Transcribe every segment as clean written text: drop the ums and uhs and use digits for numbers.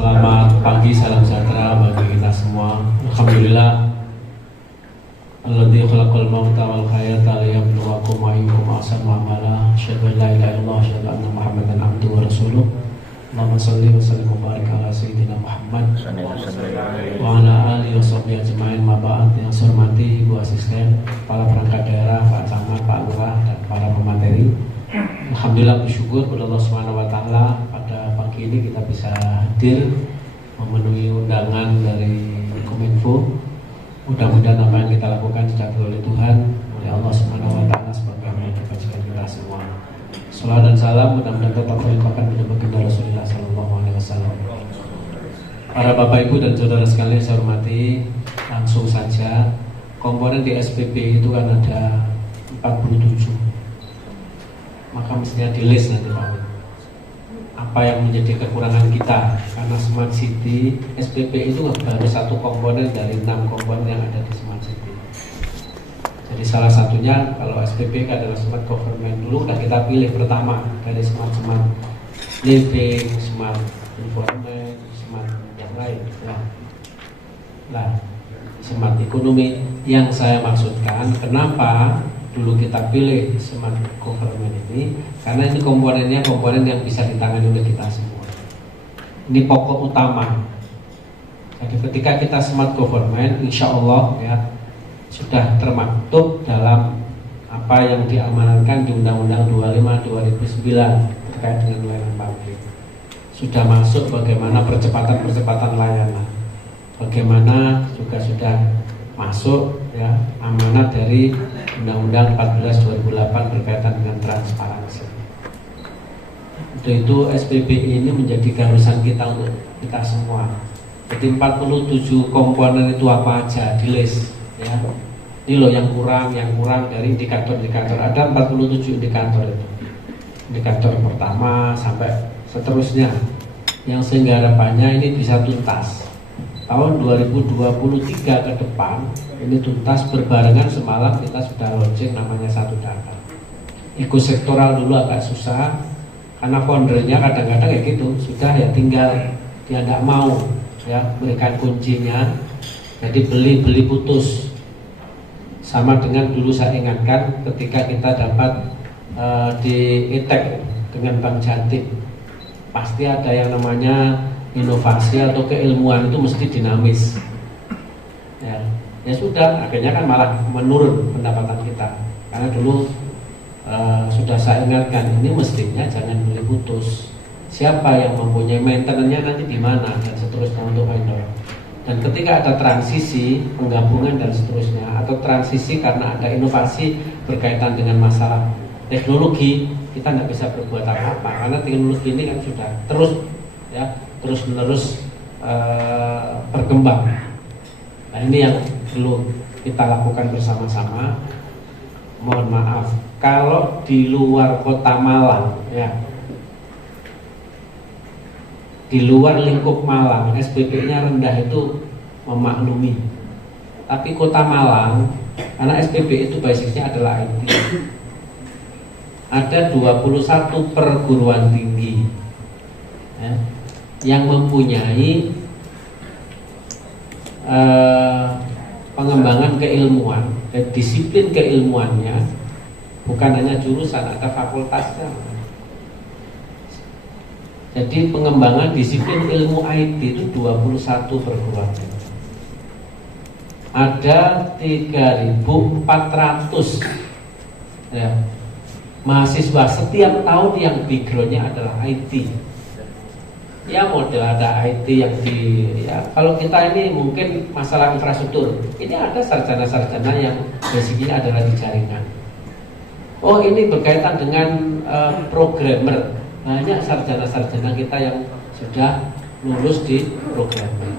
Selamat pagi, salam sejahtera bagi kita semua. Alhamdulillah. Alladzi khalaqal mauta wal hayata liyabluwakum ayyukum ahsanu amala. Asyhadu an la ilaha illallah wa asyhadu anna Muhammadan abduhu wa rasuluh. Allahumma shalli wa sallim wa barik ala sayyidina Muhammad wa ala alihi wa sahbihi ajmain. Ma ba'd. Yang saya hormati Ibu Asisten, kepala perangkat daerah, Pak Camat, Pak Lurah, dan para pemateri. Alhamdulillah, bersyukur kepada Allah Subhanahu wa taala pada pagi ini kita bisa hadir memenuhi undangan dari Kominfo. Mudah-mudahan apa yang kita lakukan dicapai oleh Tuhan, oleh Allah Subhanahu wa taala sebagaimana kebajikan kita semua. Salawat dan salam mudah-mudahan tetap terlimpahkan pada baginda Rasulullah sallallahu alaihi wasallam. Para Bapak Ibu dan saudara sekalian saya hormati, langsung saja. Komponen di SPP itu kan ada 47. Maka mestinya di list nanti Pak. Apa yang menjadi kekurangan kita, karena Smart City SPP itu baru satu komponen dari 6 komponen yang ada di Smart City. Jadi salah satunya kalau SPP adalah Smart Government. Dulu kan kita pilih pertama dari Smart Living, Smart Environment, Smart yang lain. Nah, Smart Ekonomi yang saya maksudkan, kenapa dulu kita pilih Smart Government ini, karena ini komponennya komponen yang bisa ditangani oleh kita semua. Ini pokok utama. Jadi ketika kita Smart Government, insya Allah ya sudah termaktub dalam apa yang diamanatkan di Undang-Undang 25/2009 terkait dengan layanan publik. Sudah masuk bagaimana percepatan layanan, bagaimana juga sudah masuk ya amanat dari Undang-Undang 14/2008 berkaitan dengan transparansi. Untuk itu SPP ini menjadi keharusan kita untuk kita semua. Jadi 47 komponen itu apa aja di list ya. Ini loh yang kurang dari indikator-indikator. Ada 47 indikator itu. Indikator pertama sampai seterusnya. Yang sehingga harapannya ini bisa tuntas. Tahun 2023 ke depan ini tuntas, berbarengan semalam kita sudah launching namanya Satu Data. Ekosektoral dulu agak susah karena foundernya kadang-kadang ya gitu, sudah ya tinggal dia tidak mau ya berikan kuncinya, jadi beli putus. Sama dengan dulu saya ingatkan ketika kita dapat di ETEK dengan Bank Jatim, pasti ada yang namanya inovasi atau keilmuan itu mesti dinamis. Ya sudah, akhirnya kan malah menurun pendapatan kita. Karena dulu sudah saya ingatkan, ini mestinya jangan beli putus. Siapa yang mempunyai maintenance-nya nanti di mana dan seterusnya untuk vendor. Dan ketika ada transisi, penggabungan dan seterusnya, atau transisi karena ada inovasi berkaitan dengan masalah teknologi, kita nggak bisa berbuat apa-apa karena teknologi ini kan sudah terus menerus berkembang. Nah, ini yang perlu kita lakukan bersama-sama. Mohon maaf kalau di luar kota Malang ya, di luar lingkup Malang SPP-nya rendah itu memaklumi. Tapi kota Malang, karena SPP itu basisnya adalah IT, ada 21 perguruan tinggi ya, yang mempunyai pengembangan keilmuan dan disiplin keilmuannya, bukan hanya jurusan, ada fakultasnya. Jadi pengembangan disiplin ilmu IT itu 21 perguruan tinggi. Ada 3.400 ya, mahasiswa setiap tahun yang backgroundnya adalah IT. Ya model ada IT yang kalau kita ini mungkin masalah infrastruktur, ini ada sarjana-sarjana yang basicnya adalah di jaringan. Oh ini berkaitan dengan programmer, banyak sarjana-sarjana kita yang sudah lulus di programmer.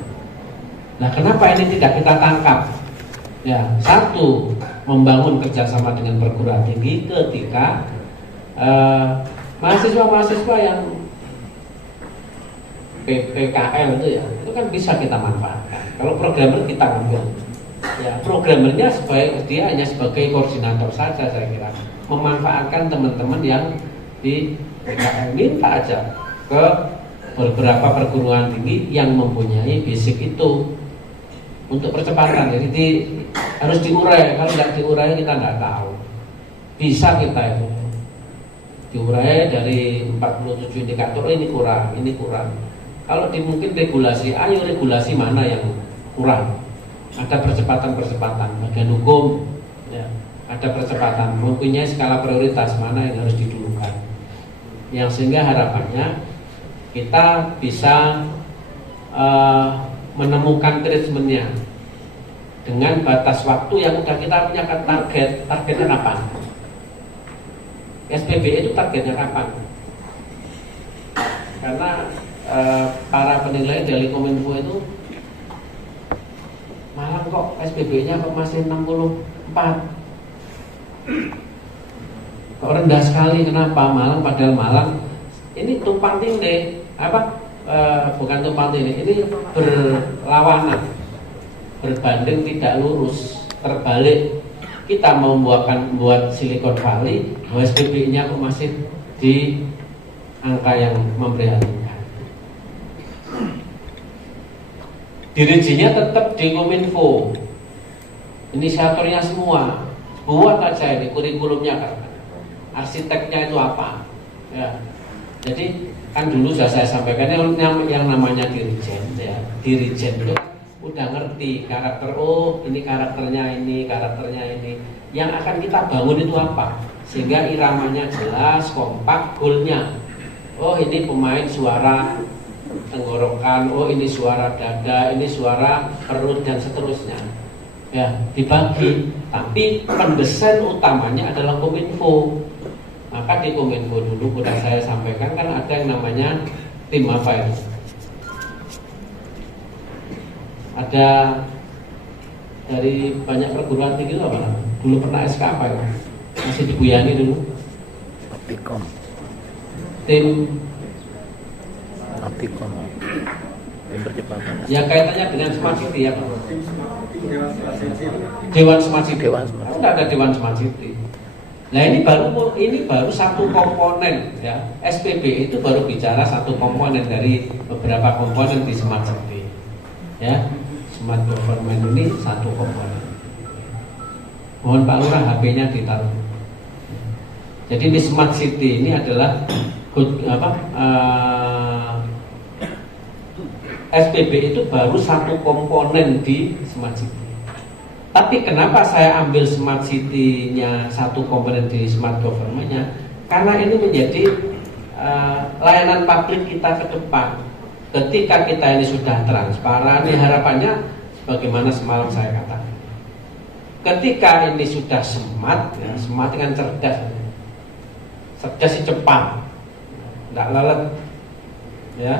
Nah kenapa ini tidak kita tangkap? Ya satu, membangun kerjasama dengan perguruan tinggi. Ketika mahasiswa-mahasiswa yang PKL itu kan bisa kita manfaatkan. Kalau programmer kita ambil, ya programmernya dia hanya sebagai koordinator saja, saya kira memanfaatkan teman-teman yang di PKL. Minta aja ke beberapa perguruan tinggi yang mempunyai basic itu untuk percepatan. Jadi harus diurai. Kalau nggak diurai kita nggak tahu. Bisa kita itu diurai dari 47 indikator, ini kurang, ini kurang. Kalau mungkin regulasi, ayo regulasi mana yang kurang. Ada percepatan-percepatan, bagian hukum ya, ada percepatan, mempunyai skala prioritas mana yang harus didulukan. Yang sehingga harapannya kita bisa menemukan treatmentnya dengan batas waktu yang sudah kita punya targetnya kapan. SPBE itu targetnya kapan? Karena para penilai dari Kominfo itu Malang kok SPBE-nya kok masih 64, kok rendah sekali. Kenapa Malang? Padahal Malang ini tumpang tindih bukan tumpang tindih, ini berlawanan, berbanding tidak lurus, terbalik. Kita membuat Silicon Valley, SPBE-nya kok masih di angka yang memprihatinkan. Dirijinya tetap di Kominfo, inisiatornya semua, buat aja ini kurikulumnya, karena arsiteknya itu apa ya. Jadi kan dulu sudah saya sampaikan yang namanya dirijen ya. Dirijen itu udah ngerti karakter, oh ini karakternya ini, karakternya ini. Yang akan kita bangun itu apa? Sehingga iramanya jelas, kompak, goalnya. Oh ini pemain suara tenggorokan, oh ini suara dada, ini suara perut, dan seterusnya. Ya, dibagi. Tapi pendesain utamanya adalah Kominfo. Maka di Kominfo dulu sudah saya sampaikan kan ada yang namanya tim apa ya? Ada dari banyak perguruan tinggi itu apa? Dulu pernah SK apa ya? Masih di Buyani dulu. Optikom. Tim percepatan. Ya kaitannya dengan Smart City ya Pak. Dewan Smart City. Enggak ada Dewan Smart City. Nah ini baru satu komponen ya. SPB itu baru bicara satu komponen dari beberapa komponen di Smart City. Ya, Smart Government ini satu komponen. Mohon Pak Lurah HP-nya ditaruh. Jadi di Smart City ini adalah SPB itu baru satu komponen di Smart City. Tapi kenapa saya ambil Smart City-nya satu komponen di Smart Government-nya? Karena ini menjadi layanan publik kita ke depan. Ketika kita ini sudah transparan, ini harapannya sebagaimana semalam saya katakan. Ketika ini sudah smart, ya, smart dengan cerdas, cerdas sih cepat, tidak lalat, ya.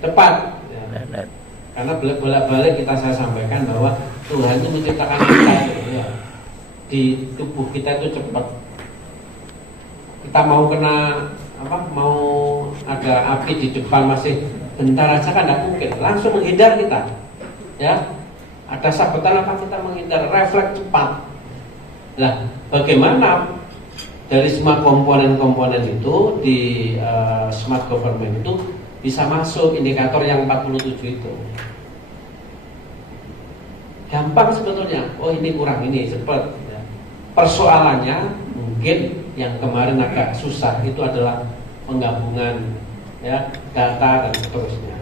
Tepat ya. Karena bolak-balik saya sampaikan bahwa Tuhan itu menciptakan kita ya. Di tubuh kita itu cepat. Kita mau kena mau ada api di depan masih bentar aja kan tidak mungkin, langsung menghindar kita ya. Ada sabetan apa kita menghindar, refleks cepat. Nah bagaimana dari semua komponen-komponen itu di Smart Government itu bisa masuk indikator yang 47 itu. Gampang sebetulnya. Oh ini kurang, ini cepat ya. Persoalannya mungkin yang kemarin agak susah itu adalah penggabungan ya, data dan seterusnya.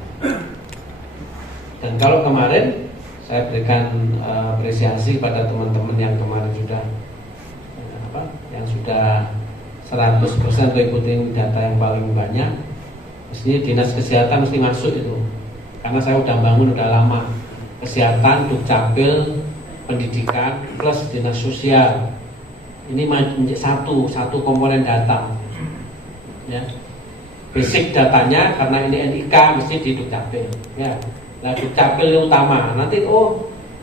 Dan kalau kemarin saya berikan apresiasi pada teman-teman yang kemarin sudah yang sudah 100% mengikuti data yang paling banyak. Mesti dinas kesehatan mesti masuk itu, karena saya udah bangun udah lama. Kesehatan, Dukcapil, pendidikan plus dinas sosial. Ini satu komponen data. Ya. Basic datanya karena ini NIK mesti di Dukcapil. Ya. Nah Dukcapil yang utama. Nanti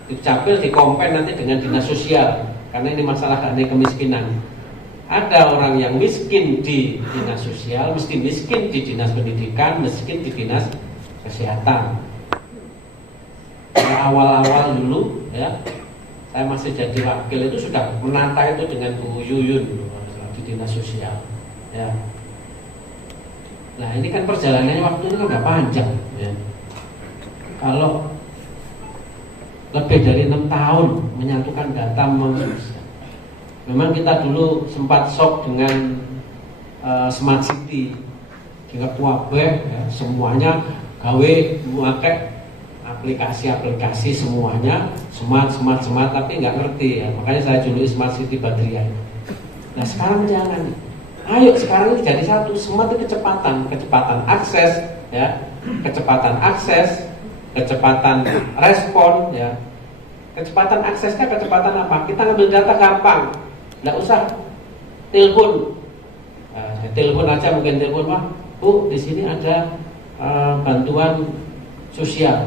Dukcapil dikompare nanti dengan dinas sosial, karena ini masalah ini kemiskinan. Ada orang yang miskin di dinas sosial, mesti miskin di dinas pendidikan, miskin di dinas kesehatan. Awal-awal dulu ya, saya masih jadi wakil itu sudah menata itu dengan Bu Yuyun di dinas sosial. Ya. Nah ini kan perjalanannya waktu ini kan nggak panjang ya. Kalau lebih dari 6 tahun menyatukan data manusia. Memang kita dulu sempat shock dengan smart city, dengan wabah ya, semuanya gawe memakai aplikasi semuanya smart tapi nggak ngerti ya. Makanya saya juluki smart city Badriah. Nah sekarang jangan. Ayo sekarang ini jadi satu, smart itu kecepatan akses ya, kecepatan respon ya. Kecepatan aksesnya kecepatan apa? Kita ngambil data gampang, nggak usah telepon. Telepon aja mungkin telepon, wah Bu di sini ada bantuan sosial,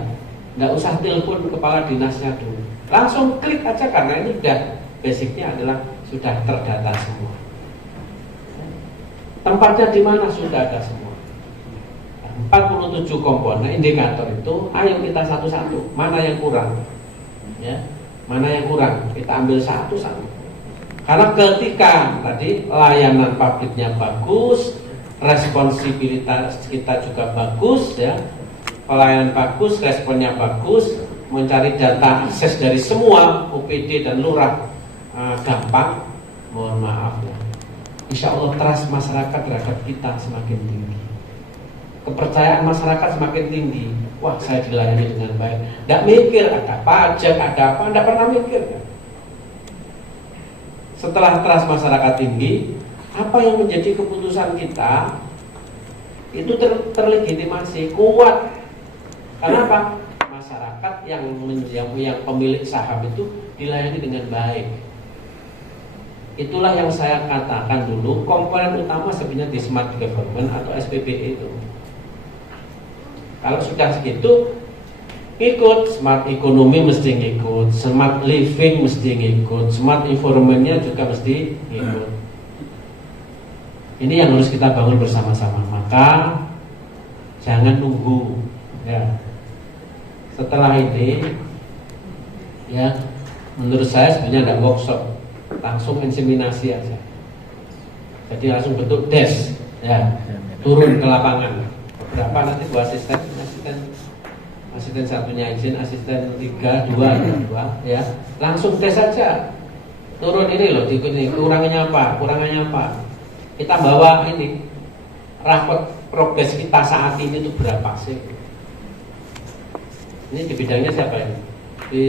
nggak usah telepon kepala dinasnya dulu, langsung klik aja karena ini udah basicnya adalah sudah terdata semua. Tempatnya di mana sudah ada semua. 47 komponen indikator itu, ayo kita satu-satu. Mana yang kurang? Ya, mana yang kurang? Kita ambil satu-satu. Karena ketika tadi layanan publiknya bagus, responsibilitas kita juga bagus, ya, pelayanan bagus, responnya bagus, mencari data akses dari semua OPD dan lurah gampang. Mohon maaf ya. Insya Allah trust masyarakat terhadap kita semakin tinggi, kepercayaan masyarakat semakin tinggi. Wah saya dilayani dengan baik, tidak mikir ada pajak, ada apa, tidak pernah mikir kan? Setelah trust masyarakat tinggi, apa yang menjadi keputusan kita itu terlegitimasi, kuat. Kenapa? Masyarakat yang pemilik saham itu dilayani dengan baik. Itulah yang saya katakan dulu, komponen utama sebenarnya di smart government atau SPBE itu. Kalau sudah segitu, ikut smart ekonomi mesti ngikut, smart living mesti ngikut, smart environment-nya juga mesti ngikut. Ini yang harus kita bangun bersama-sama. Maka jangan nunggu ya. Setelah ini ya, menurut saya sebenarnya ada workshop, langsung inseminasi aja. Jadi langsung bentuk desk ya, turun ke lapangan. Berapa nanti Bu asisten satunya izin, asisten 3, 2 ya. Langsung tes saja. Turun ini loh, ini kurangannya apa? Kita bawa ini raport progres kita saat ini itu berapa sih? Ini di bidangnya siapa ini? Di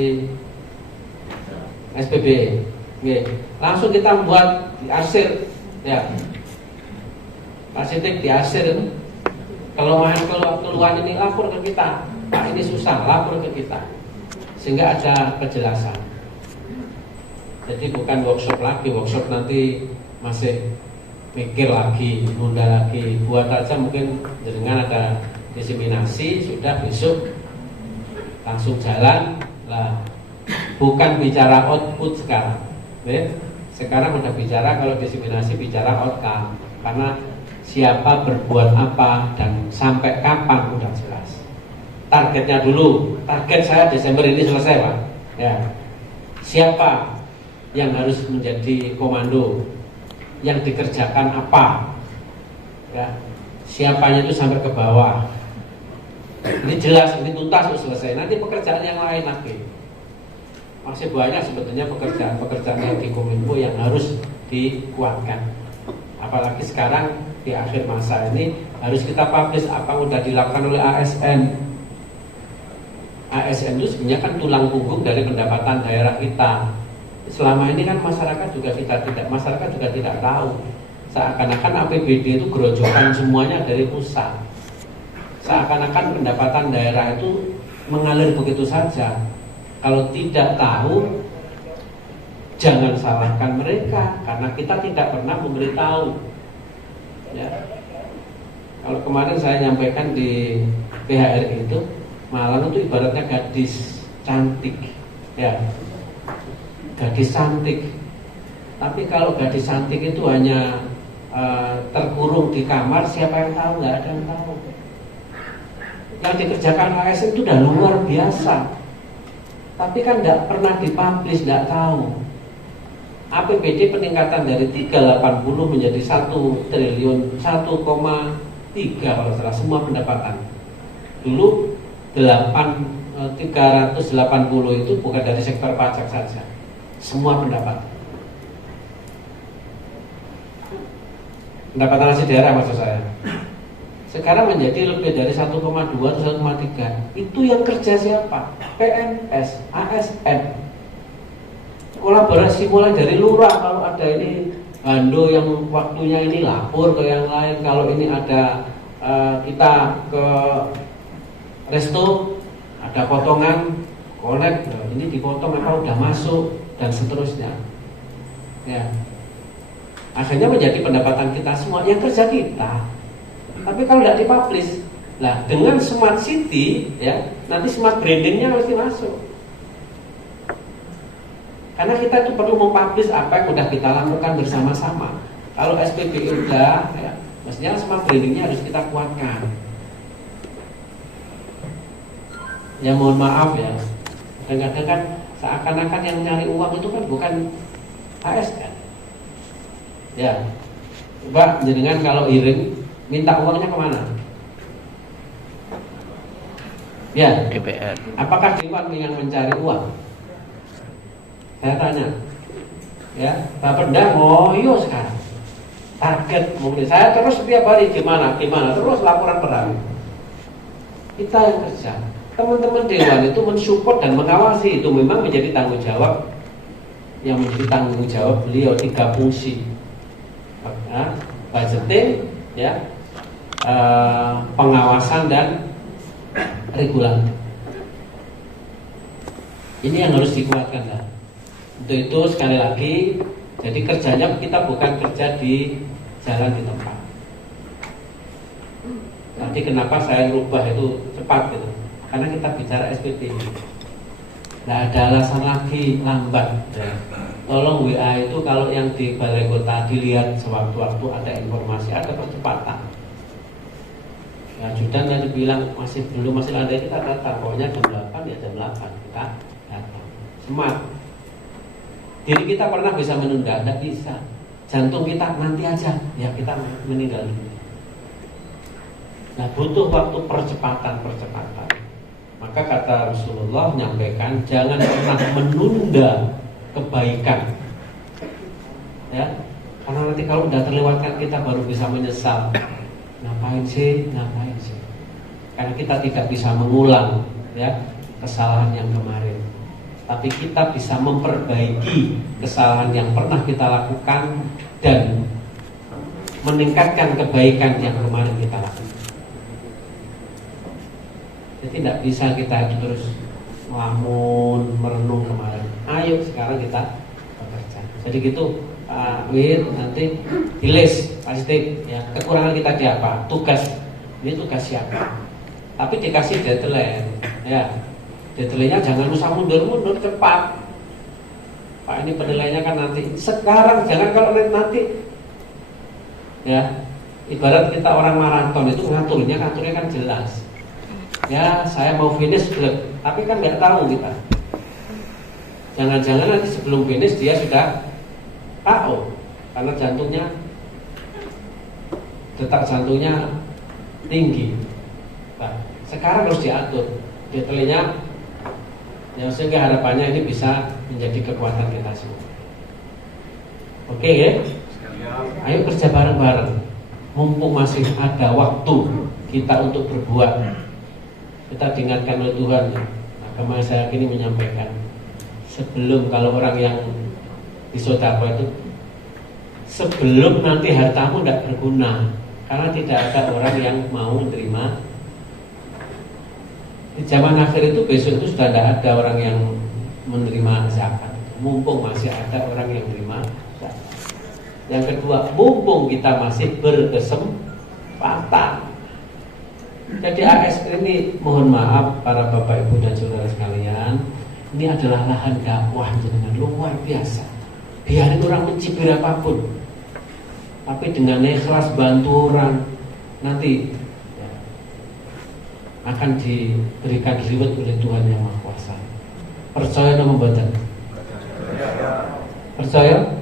SPB. Oke. Langsung kita buat di arsir ya. Arsitek di arsir itu. Keluhan ini lapor ke kita. Pak ini susah, lapor ke kita. Sehingga ada kejelasan. Jadi bukan workshop lagi, workshop nanti masih mikir lagi, nunda lagi. Buat aja mungkin dengan ada diseminasi, sudah besok langsung jalan lah. Bukan bicara output sekarang. Sekarang udah bicara, kalau diseminasi bicara outcome. Karena siapa berbuat apa dan sampai kapan udah jelas. Targetnya dulu, target saya Desember ini selesai Pak ya. Siapa yang harus menjadi komando, yang dikerjakan apa ya, siapanya itu sampai ke bawah. Ini jelas, ini tuntas selesai. Nanti pekerjaan yang lain lagi. Masih banyak sebetulnya pekerjaan yang di Kominfo yang harus dikuatkan. Apalagi sekarang di akhir masa ini harus kita publish apa yang sudah dilakukan oleh ASN. ASN itu sebenarnya kan tulang punggung dari pendapatan daerah kita. Selama ini kan masyarakat juga tidak tahu. Seakan-akan APBD itu gerojokan semuanya dari pusat. Seakan-akan pendapatan daerah itu mengalir begitu saja. Kalau tidak tahu, jangan salahkan mereka, karena kita tidak pernah memberitahu. Ya. Kalau kemarin saya nyampaikan di PHRI itu, Malang itu ibaratnya gadis cantik, ya, gadis cantik. Tapi kalau gadis cantik itu hanya terkurung di kamar, siapa yang tahu? Nggak ada yang tahu. Yang dikerjakan ASN itu udah luar biasa. Tapi kan tidak pernah dipublish, tidak tahu. APBD peningkatan dari 380 menjadi 1 triliun, 1,5 3 kalau salah, semua pendapatan. Dulu 380 itu bukan dari sektor pajak saja, semua pendapatan asli daerah maksud saya. Sekarang menjadi lebih dari 1,2 atau 1,3. Itu yang kerja siapa? PNS, ASN. Kolaborasi mulai dari lurah, kalau ada ini bando yang waktunya ini lapor ke yang lain. Kalau ini ada kita ke resto, ada potongan, connect, ini dipotong apa udah masuk, dan seterusnya. Ya. Akhirnya menjadi pendapatan kita semua, yang kerja kita. Tapi kalau tidak dipublish, nah dengan smart city, ya nanti smart brandingnya mesti masuk. Karena kita itu perlu mempublish apa yang sudah kita lakukan bersama-sama. Kalau SPBU udah, ya, mestinya smart brandingnya harus kita kuatkan. Ya mohon maaf ya, kadang-kadang kan seakan-akan yang nyari uang itu kan bukan ASN. Ya, coba jenengan kalau iring minta uangnya kemana? Ya, DPR. Apakah Dewan yang mencari uang? Saya tanya. Ya, Bapeda ngoyo sekarang. Target mungkin saya terus setiap hari gimana, terus laporan perang. Kita yang kerja. Teman-teman Dewan itu mensupport dan mengawasi, itu memang menjadi tanggung jawab. Yang menjadi tanggung jawab beliau 3 fungsi. Budgeting, ya, pengawasan dan regulatif. Ini yang harus dikuatkan lah. Untuk itu sekali lagi, jadi kerjanya kita bukan kerja di jalan di tempat. Tadi kenapa saya rubah itu cepat gitu? Karena kita bicara SPT. Nggak ada alasan lagi lambat. Ya. Tolong WA itu kalau yang di balai kota dilihat sewaktu-waktu ada informasi, ada percepatan. Ya, Judan tadi bilang masih ada, kita datang. Pokoknya jam 8 ya jam 8 kita datang. Smart. Diri kita pernah bisa menunda, tidak bisa. Jantung kita nanti aja, ya kita meninggal dunia. Nah butuh waktu percepatan. Maka kata Rasulullah menyampaikan, jangan pernah menunda kebaikan, ya, karena nanti kalau udah terlewatkan kita baru bisa menyesal. Ngapain sih? Karena kita tidak bisa mengulang, ya, kesalahan yang kemarin. Tapi kita bisa memperbaiki kesalahan yang pernah kita lakukan dan meningkatkan kebaikan yang kemarin kita lakukan. Jadi tidak bisa kita terus melamun, merenung kemarin. Ayo sekarang kita bekerja. Jadi gitu Pak Wir, nanti di list pasti ya, kekurangan kita di apa? Tugas. Ini tugas siapa? Tapi dikasih deadline, ya. Deadline-nya jangan usah mundur cepat. Pak ini penilaiannya kan nanti. Sekarang jangan kalau nanti. Ya. Ibarat kita orang maraton itu ngaturnya kan jelas. Ya, saya mau finish klub, tapi kan nggak tahu kita. Jangan-jangan nanti sebelum finish dia sudah KO karena detak jantungnya tinggi. Nah, sekarang harus diatur detailnya, ya sehingga harapannya ini bisa menjadi kekuatan kita semua. Oke ya? Ayo kerja bareng-bareng. Mumpung masih ada waktu kita untuk berbuat. Kita diingatkan oleh Tuhan. Agama saya kini menyampaikan, sebelum kalau orang yang di sodako itu, sebelum nanti hartamu tidak berguna, karena tidak ada orang yang mau menerima. Di zaman akhir itu besok itu sudah tidak ada orang yang menerima zakat. Mumpung masih ada orang yang menerima zakat. Yang kedua, mumpung kita masih berkesempatan. Jadi ASN ini mohon maaf para bapak ibu dan saudara sekalian, ini adalah lahan dakwah dengan luar biasa. Biarin orang mencibir apapun, tapi dengan ikhlas bantu orang, nanti ya, akan diberikan reward oleh Tuhan Yang Maha Kuasa. Percaya atau membaca? Percaya?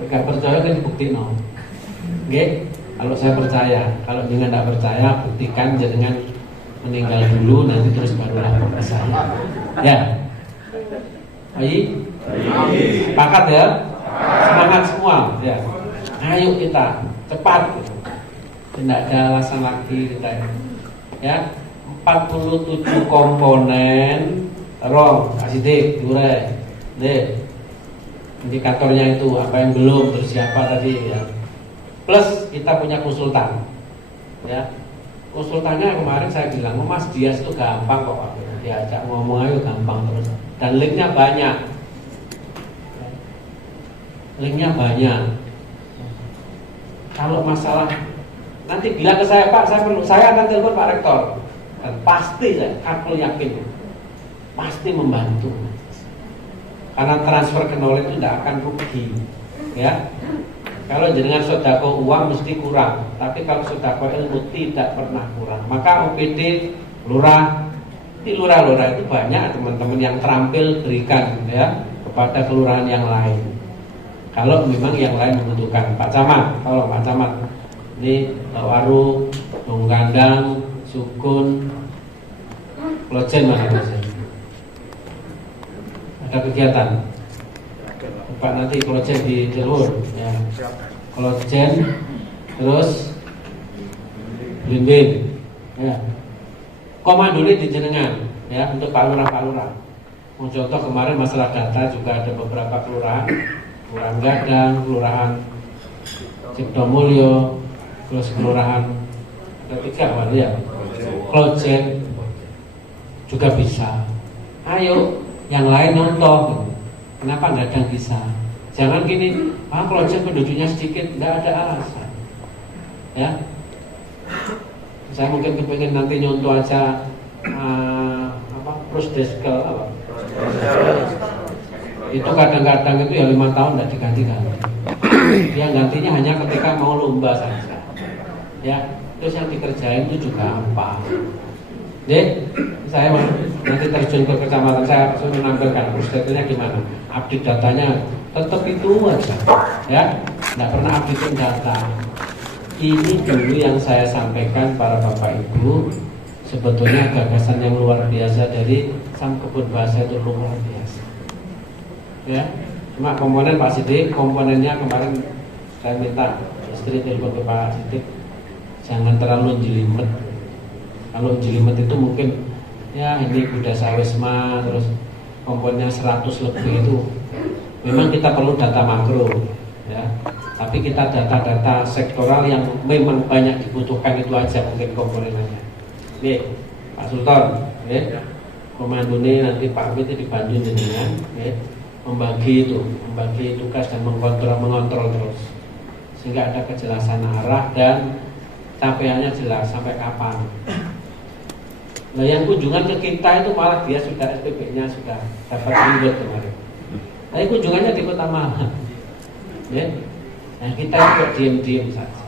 Enggak percaya kan dibuktiin. Oke? Kalau saya percaya, kalau jenengan tidak percaya, buktikan jenengan meninggal dulu, nanti terus baru lapor ke saya. Ya, baik, sepakat ya, semangat semua. Ya, ayo kita cepat, tidak ada alasan lagi kita. Ya, 47 komponen, kasih diurai, indikatornya itu apa yang belum, terus siapa tadi ya. Plus kita punya konsultan, ya. Konsultannya kemarin saya bilang, Mas Dias itu gampang kok Pak. Diajak ngomong aja gampang terus. Dan linknya banyak. Linknya banyak. Kalau masalah nanti bilang ke saya, Pak, saya akan telepon Pak Rektor. Dan pasti aku yakin pasti membantu. Karena transfer knowledge itu tidak akan rugi, ya. Kalau jenengan sodako uang mesti kurang, tapi kalau sodako ilmu tidak pernah kurang. Maka OPD lurah, di lurah-lurah itu banyak teman-teman yang terampil berikan ya kepada kelurahan yang lain. Kalau memang yang lain membutuhkan. Pak Camat, tolong Pak Camat. Ini Waru, Donggandang, Sukun, Klojen mana Klojen? Ada kegiatan. Pak nanti Klojen di Cilur ya. Klojen terus Blimbing ya. Komandone di jenengan ya untuk Pak Lurah. Contoh kemarin masalah data juga ada beberapa kelurahan Gadang, kelurahan Ciptomulyo, terus kelurahan ada 3 ya. Klojen juga bisa. Ayo yang lain nonton. Kenapa nggak ada yang bisa? Jangan gini, Klojen penduduknya sedikit, nggak ada alasan. Ya, saya mungkin kepengen nanti nyontoh aja prosdeskel apa? Itu kadang-kadang itu ya 5 tahun nggak diganti-ganti. Yang gantinya hanya ketika mau lomba saja. Ya, terus yang dikerjain itu juga apa? Saya nanti terjun ke kecamatan, saya harus menampilkan prosdeskelnya gimana. Update datanya tetap itu aja, ya, nggak pernah update data. Ini dulu yang saya sampaikan para bapak ibu, sebetulnya gagasan yang luar biasa dari Sang Kebun Bahasa itu luar biasa. Ya, cuma komponen Pak Sidik, komponennya kemarin saya minta istri telepon ke Pak Sidik, jangan terlalu jelimet. Kalau jelimet itu mungkin ya ini kuda sawesma terus komponennya 100 lebih itu. Memang kita perlu data makro, ya. Tapi kita data-data sektoral yang memang banyak dibutuhkan itu aja mungkin komponennya. Nih, Pak Sultan, ya. Komandone nanti Pak Amit dibantu jenengan, ya. Membagi tugas dan mengontrol terus, sehingga ada kejelasan arah dan capaiannya jelas sampai kapan. Nah, yang kunjungan ke kita itu malah dia sudah SPP-nya sudah dapat reward kemarin. Tapi kunjungannya di Kota Malang, ya. Nah kita kok diem-diem saja.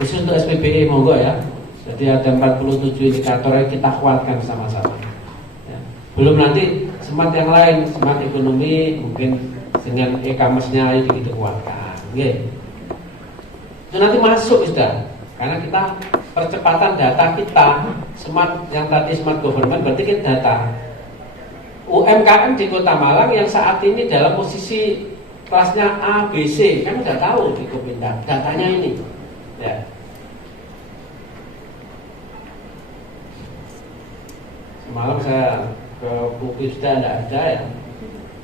Khusus untuk SPBE monggo ya. Jadi ada 47 indikator yang kita kuatkan sama-sama. Ya. Belum nanti smart yang lain, smart ekonomi mungkin dengan e-commerce-nya ayo kita kuatkan. Ya. Itu nanti masuk sudah. Karena kita percepatan data kita smart yang tadi smart government berarti kita data. UMKM di Kota Malang yang saat ini dalam posisi kelasnya A, B, C kan udah tahu di Kopindah datanya ini ya. Semalam saya ke Bukit sudah tidak ada ya.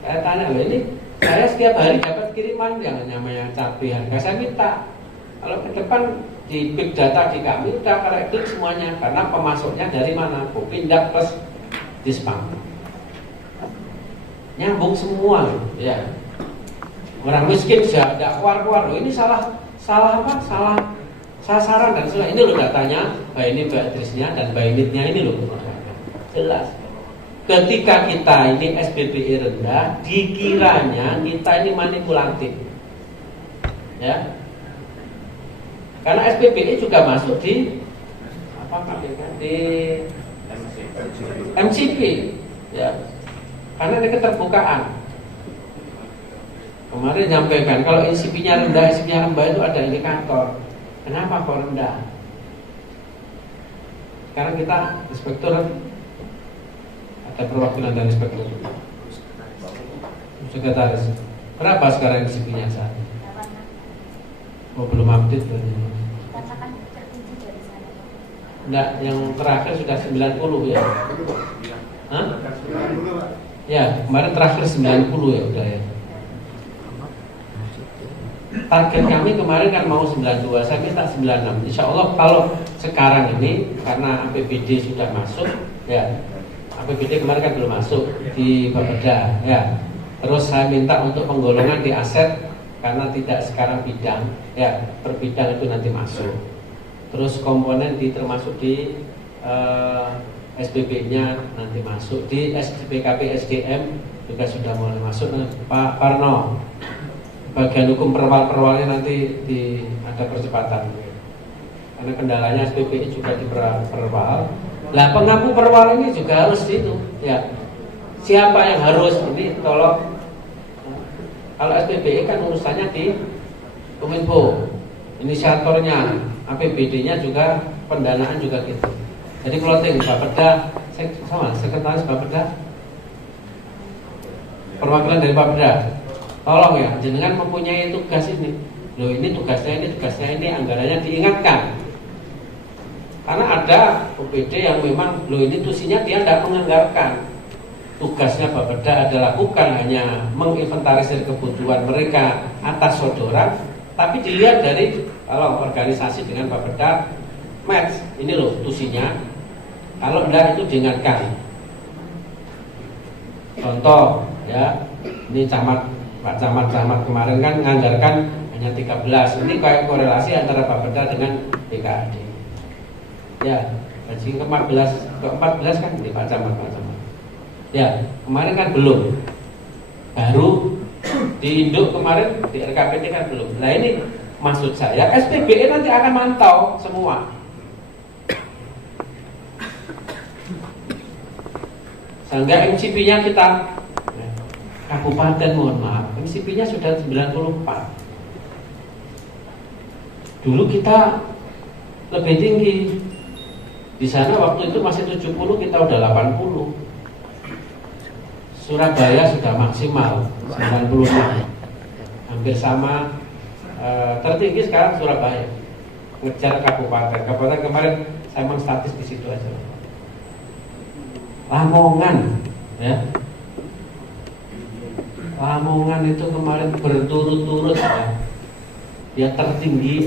Saya tanya loh ini saya setiap hari dapat kiriman yang namanya cabai harga. Saya minta kalau ke depan di big data di kami udah kredit semuanya karena pemasoknya dari mana? Kopindah plus Dispam. Nyambung semua ya. Orang miskin sudah tidak keluar-keluar. Ini salah apa? Salah sasaran dan salah. Ini loh datanya, baik ini Beatrice-nya dan baik Nit-nya ini loh. Jelas. Ketika kita ini SBBI rendah, dikiranya kita ini manipulatif. Ya. Karena SBBI juga masuk di apa di MCP. Ya. Karena ini keterbukaan. Kemarin nyampaikan kalau ICP-nya rendah itu ada indikator. Kenapa kok rendah? Sekarang kita inspektur, ada perwakilan dari inspektur, sekretaris. Berapa sekarang NCP-nya saat ini? Oh, belum update berarti. Katakan tertinggi dari sana. Enggak, yang terakhir sudah 90 ya. Hah? Ya, kemarin terakhir 90 ya udah ya. Target kami kemarin kan mau 92, saya minta 96. Insya Allah kalau sekarang ini karena APBD sudah masuk, ya APBD kemarin kan belum masuk di Bapeda, ya. Terus saya minta untuk penggolongan di aset karena tidak sekarang bidang, ya per bidang itu nanti masuk. Terus komponen termasuk di SBB-nya nanti masuk di BKP SDM juga sudah mulai masuk. Pak Parno, bagian hukum perwalnya nanti ada percepatan karena kendalanya SPBI juga di perwal. Lah pengampu perwal ini juga harus itu ya. Siapa yang harus ini tolong. Kalau SPBI kan urusannya di Kominfo, inisiatornya, APBD-nya juga, pendanaan juga gitu. Jadi plotting Bapeda sama sekretaris Bapeda, perwakilan dari Bapeda. Tolong ya, jenengan mempunyai tugas ini. Loh ini tugasnya ini, anggarannya diingatkan. Karena ada OPD yang memang, loh ini tusinya dia tidak menganggarkan. Tugasnya Bapeda adalah bukan hanya menginventarisir kebutuhan mereka atas sodoran, tapi dilihat dari kalau organisasi dengan Bapeda match, ini loh tusinya. Kalau enggak itu diingatkan. Contoh ya, ini Pak Camat kemarin kan menganggarkan hanya 13. Ini kayak korelasi antara Bapeda dengan BKAD. Ya, gaji ke-14 kan di Pak Camat. Ya, kemarin kan belum. Baru di Induk kemarin, di RKPD kan belum. Nah ini maksud saya, SPBE nanti akan mantau semua. Sehingga MCP-nya kita kabupaten, mohon maaf, MCP-nya sudah 94. Dulu kita lebih tinggi. Di sana waktu itu masih 70, kita udah 80. Surabaya sudah maksimal 96. Hampir sama, tertinggi sekarang Surabaya. Ngejar kabupaten. Kabupaten kemarin saya memang statis di situ aja. Lamongan, ya. Lamongan itu kemarin berturut-turut ya. Dia tertinggi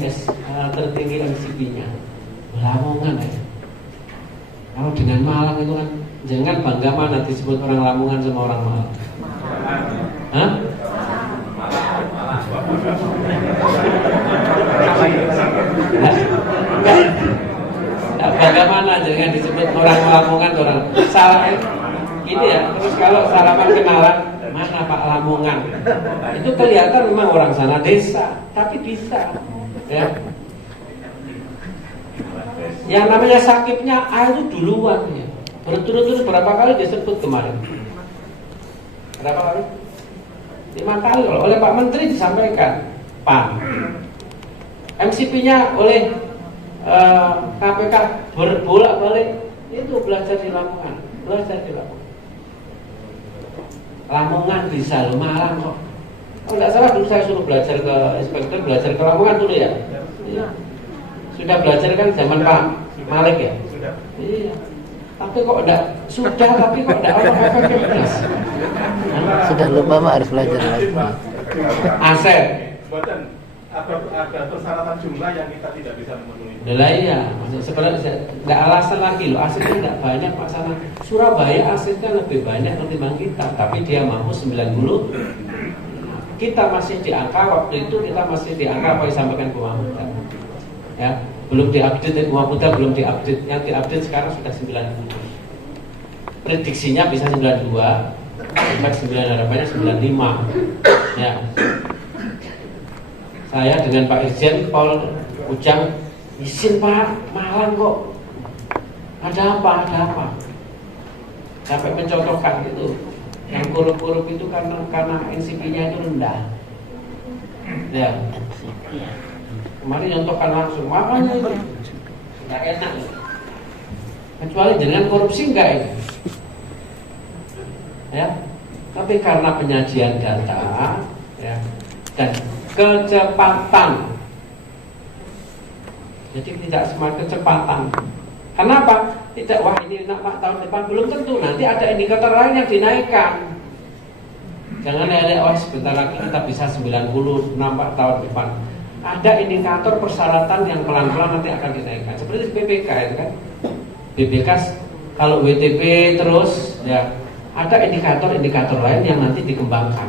MCP-nya. Lamongan ya. Kalau dengan Malang itu kan jangan bangga mana disebut orang Lamongan sama orang Malang. Hah? Enggak bangga mana jangan disebut orang Lamongan orang salah ini ya. Terus kalau salaman kenalan, mana Pak Lamongan? Itu kelihatan memang orang sana desa, tapi bisa ya. Yang namanya sakitnya A itu duluan ya. Berturut-turut berapa kali disebut kemarin? Berapa kali? 5 kali oleh Pak Menteri disampaikan. PAN. MCP-nya oleh KPK berbolak-balik itu belajar di Lamongan. Lamongan bisa loh, Malang kok. Oh enggak salah dulu saya suruh belajar ke inspektur, belajar ke Lamongan dulu ya. Iya. Sudah belajar kan zaman Pak Malik ya? Sudah. Iya. Tapi kok enggak apa efeknya. Sudah lupa Pak, harus belajar lagi. Aset. Ada persyaratan jumlah yang kita tidak bisa memenuhi. Lah iya, sebenarnya enggak alasan lagi loh, asetnya enggak banyak Pak sana. Surabaya asetnya lebih banyak ketimbang kita, tapi dia mampu 90. Kita masih di angka waktu itu apa yang disampaikan Bu Mahmud. Ya, belum diupdate Muhammadiyah belum diupdate. Yang diupdate sekarang sudah 90. Prediksinya bisa 92, 9 harapannya 95. Ya. Saya dengan Pak Irjen Paul Ujang, izin Pak, Malang kok. Ada apa? Sampai mencontohkan itu. Yang korup-korup itu karena NCP-nya itu rendah. Ya. Kemarin nyontohkan langsung, makanya itu nggak enak. Kecuali dengan korupsi enggak ini. Ya, tapi karena penyajian data, ya, dan kecepatan, jadi tidak semua kecepatan. Kenapa? Tidak, wah ini nak tahun depan belum tentu. Nanti ada indikator lain yang dinaikkan. Jangan lele, oh sebentar lagi kita bisa 90, nampak tahun depan. Ada indikator persyaratan yang pelan-pelan nanti akan dinaikkan. Seperti BPK itu kan. BPK kalau WTP terus, ya ada indikator-indikator lain yang nanti dikembangkan,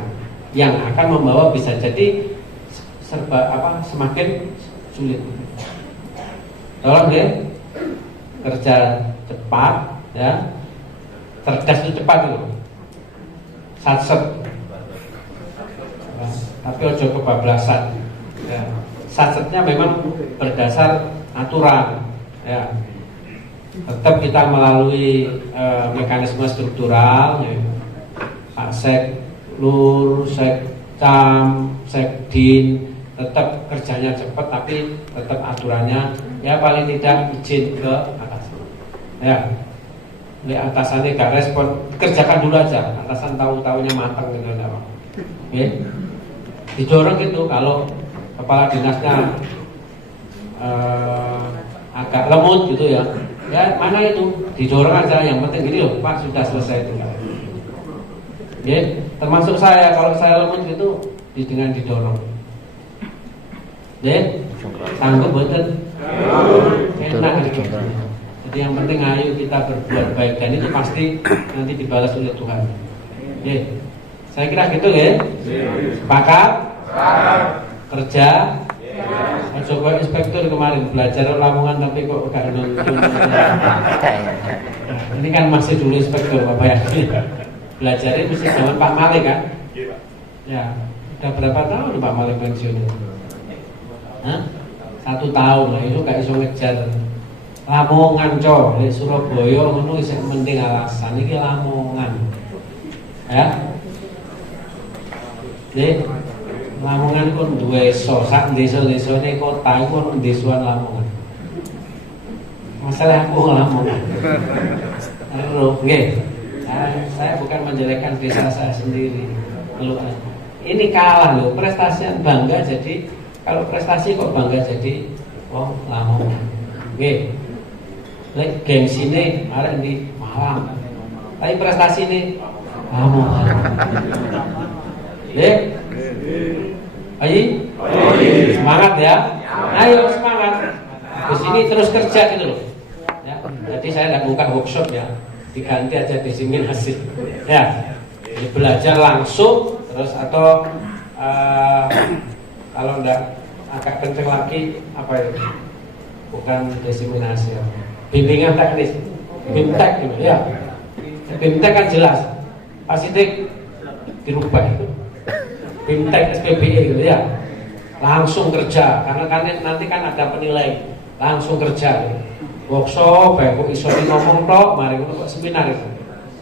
yang akan membawa bisa jadi semakin sulit. Tolong deh, kerja cepat, ya, cerdas itu cepat itu, satset, tapi ojo kebablasan. Ya. Satsetnya memang berdasar aturan, ya. Tetap kita melalui mekanisme struktural, ya. Pak Sek, Lur, Sek Cam, Sekdin, tetap kerjanya cepat, tapi tetap aturannya, ya paling tidak izin ke atas. Ya, di atasannya gak respon, kerjakan dulu aja. Atasan tahu-tahunya matang gitu, apa? Ya, didorong gitu. Kalau kepala dinasnya agak lemot gitu ya. Ya mana itu, didorong aja, yang penting gini loh Pak, sudah selesai itu. Ya, termasuk saya, kalau saya lemot gitu dengan didorong. Ya, sanggup betul. Enak gitu. Jadi yang penting ayo kita berbuat baik, dan itu pasti nanti dibalas oleh Tuhan. Ya, saya kira gitu ya. Sepakat? Kerja. Coba inspektur kemarin belajar Lamongan tapi kok gak nonton. Ini kan masih dulu inspektur Bapak ya. Belajarnya mesti zaman Pak Malik kan? Ya, udah berapa tahun Pak Malik pensiun itu? 1 tahun lah, itu gak iso ngejar Lamongan di Surabaya ngono isih mending alasan iki Lamongan. Ya. Nih, Lamongan pun duwe sak desa-desane kota iku ono desuan Lamongan. Masalah aku Lamongan. Nggih. Saya bukan menjelekkan desa saya sendiri. Ini kalah loh, prestasi bangga jadi, kalau prestasi kok bangga jadi Lamongan. Nggih. Lek gengsine arek di Malang. Tapi prestasi ini Lamongan. Nggih. Ayo, semangat ya. Ayo semangat. Di sini terus kerja gitu loh. Ya, jadi saya tidak buka workshop ya, diganti aja diseminasi. Ya, jadi belajar langsung terus atau kalau enggak agak kenceng lagi apa ya? Bukan diseminasi ya. Bimbingan teknis, BIMTEK gitu ya. BIMTEK kan jelas, pasti dirubah itu. BIMTEK SPBE gitu ya, langsung kerja, karena kan nanti kan ada penilai, langsung kerja, workshop, baik kok iso ngomong tok, mari kok seminar itu,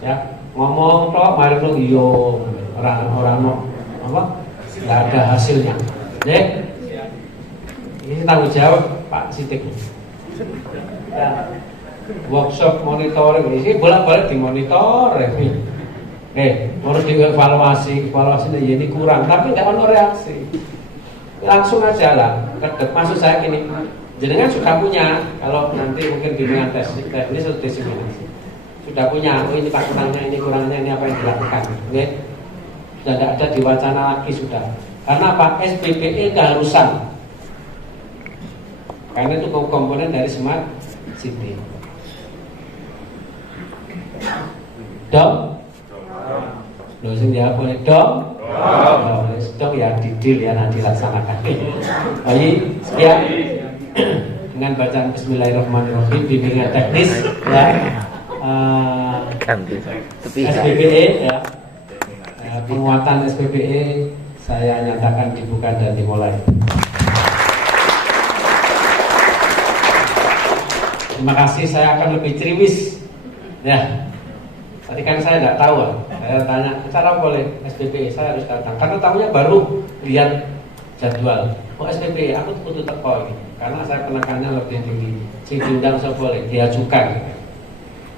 ya ngomong tok, mari kok iyo orang apa, nggak ada hasilnya, deh, ini tanggung jawab Pak Sidik, ya. Workshop monitoring ini bolak-balik dimonitor, harus dievaluasi ini kurang, tapi tidak ada reaksi. Langsung aja lah. Maksud saya gini, jenengan sudah punya, kalau nanti mungkin bimbingan teknis atau diseminasi, sudah punya, oh ini Pak kurangnya, ini apa yang dilakukan. Sudah tidak ada diwacana lagi sudah. Karena apa? SPBE keharusan. Karena itu komponen dari Smart City. Dong. Loh sing jawab boleh dong? Dong ya didil ya nanti dilaksanakan. Baik, sekian dengan bacaan Bismillahirrahmanirrahim bimbingan teknis ya. SPBE ya. Penguatan SPBE saya nyatakan dibuka dan dimulai. Terima kasih, saya akan lebih ceriwis ya. Tadi kan saya nggak tahu, saya tanya, cara boleh SPBE, saya harus datang karena tahunya baru lihat jadwal. Oh SPP, aku kudu teko iki. Karena saya penekannya lebih tinggi. Sing diundang sapa boleh diajukan.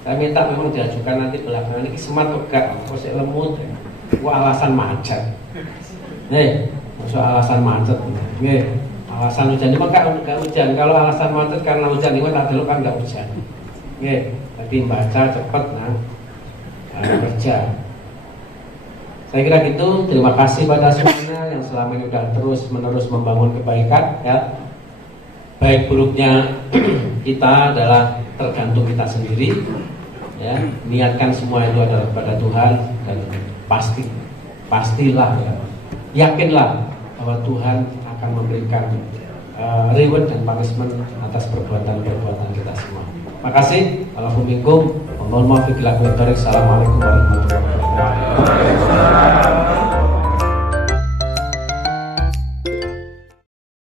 Saya minta memang diajukan nanti belakangan ini semat kok gak, kok sik lemut. Ku alasan macet. Nih, masuk alasan macet. Nggih, alasan hujan ini mah gak hujan. Kalau alasan macet karena hujan ini tak delok kan gak hujan. Nggih, tapi baca cepet nah. Kerja. Saya kira gitu. Terima kasih pada semuanya yang selama ini sudah terus-menerus membangun kebaikan ya. Baik buruknya kita adalah tergantung kita sendiri ya. Niatkan semua itu adalah kepada Tuhan dan pastilah ya. Yakinlah bahwa Tuhan akan memberikan reward dan punishment atas perbuatan-perbuatan kita semua. Makasih. Assalamualaikum warahmatullahi wabarakatuh. Assalamualaikum warahmatullahi wabarakatuh.